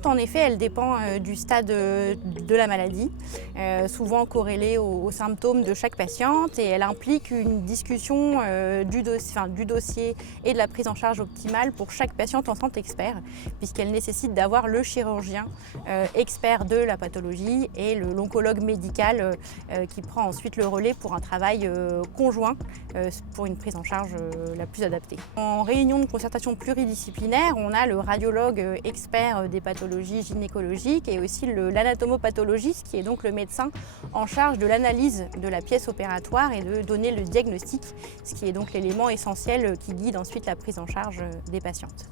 patiente, en effet, elle dépend du stade de la maladie, souvent corrélée aux symptômes de chaque patiente, et elle implique une discussion du dossier et de la prise en charge optimale pour chaque patiente en santé expert, puisqu'elle nécessite d'avoir le chirurgien expert de la pathologie et l'oncologue médical qui prend ensuite le relais pour un travail conjoint pour une prise en charge la plus adaptée. En réunion de concertation pluridisciplinaire, on a le radiologue expert des pathologies gynécologiques et aussi l'anatomopathologiste qui est donc le médecin en charge de l'analyse de la pièce opératoire et de donner le diagnostic, ce qui est donc l'élément essentiel qui guide ensuite la prise en charge des patientes.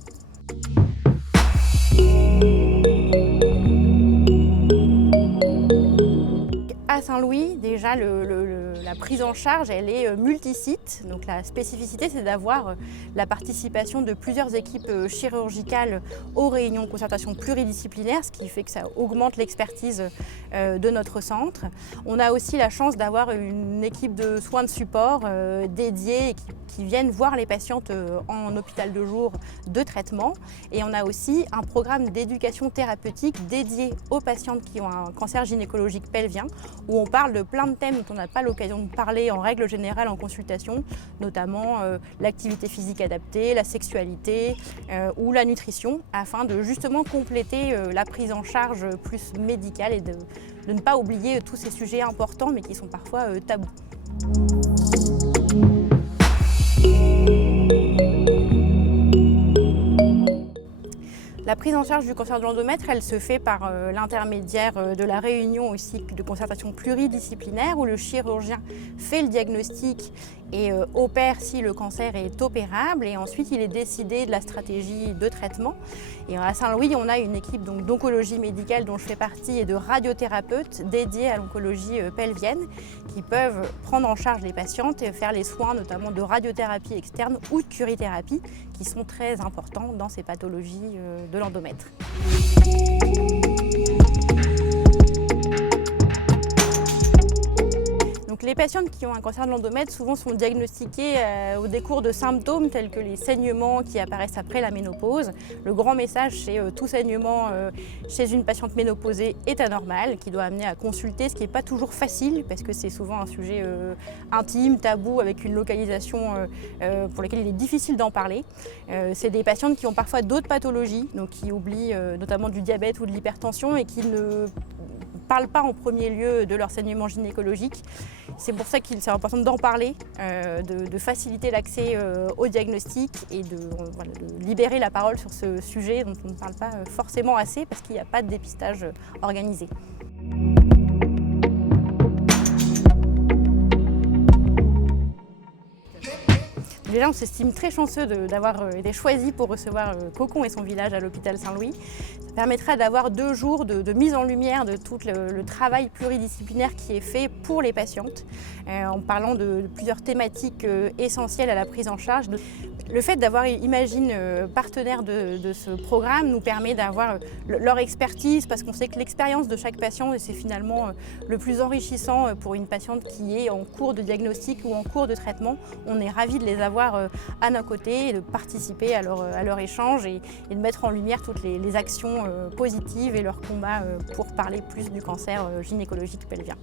À Saint-Louis, déjà, la prise en charge, elle est multisite. Donc la spécificité, c'est d'avoir la participation de plusieurs équipes chirurgicales aux réunions de concertation pluridisciplinaires, ce qui fait que ça augmente l'expertise de notre centre. On a aussi la chance d'avoir une équipe de soins de support dédiée qui viennent voir les patientes en hôpital de jour de traitement. Et on a aussi un programme d'éducation thérapeutique dédié aux patientes qui ont un cancer gynécologique pelvien, où on parle de plein de thèmes dont on n'a pas l'occasion de parler en règle générale en consultation, notamment l'activité physique adaptée, la sexualité ou la nutrition, afin de justement compléter la prise en charge plus médicale et de ne pas oublier tous ces sujets importants mais qui sont parfois tabous. La prise en charge du cancer de l'endomètre, elle se fait par l'intermédiaire de la réunion aussi de concertation pluridisciplinaire où le chirurgien fait le diagnostic et opère si le cancer est opérable, et ensuite il est décidé de la stratégie de traitement. Et à Saint-Louis, on a une équipe d'oncologie médicale dont je fais partie et de radiothérapeutes dédiés à l'oncologie pelvienne qui peuvent prendre en charge les patientes et faire les soins notamment de radiothérapie externe ou de curithérapie qui sont très importants dans ces pathologies de l'endomètre. Donc les patientes qui ont un cancer de l'endomètre souvent sont diagnostiquées au décours de symptômes tels que les saignements qui apparaissent après la ménopause. Le grand message, c'est tout saignement chez une patiente ménopausée est anormal, qui doit amener à consulter, ce qui n'est pas toujours facile parce que c'est souvent un sujet intime, tabou, avec une localisation pour laquelle il est difficile d'en parler. C'est des patientes qui ont parfois d'autres pathologies, donc qui oublient notamment du diabète ou de l'hypertension et qui ne parlent pas en premier lieu de leur saignement gynécologique. C'est pour ça qu'il est important d'en parler, de faciliter l'accès au diagnostic et de libérer la parole sur ce sujet dont on ne parle pas forcément assez parce qu'il n'y a pas de dépistage organisé. Déjà, on s'estime très chanceux d'avoir été choisi pour recevoir Cocon et son village à l'hôpital Saint-Louis. Ça permettra d'avoir 2 jours de mise en lumière de tout le travail pluridisciplinaire qui est fait pour les patientes, en parlant de plusieurs thématiques essentielles à la prise en charge. Le fait d'avoir Imagine partenaire de ce programme nous permet d'avoir leur expertise, parce qu'on sait que l'expérience de chaque patient, c'est finalement le plus enrichissant pour une patiente qui est en cours de diagnostic ou en cours de traitement. On est ravis de les avoir à nos côtés et de participer à leur échange et de mettre en lumière toutes les actions positives et leur combat pour parler plus du cancer gynécologique pelvien.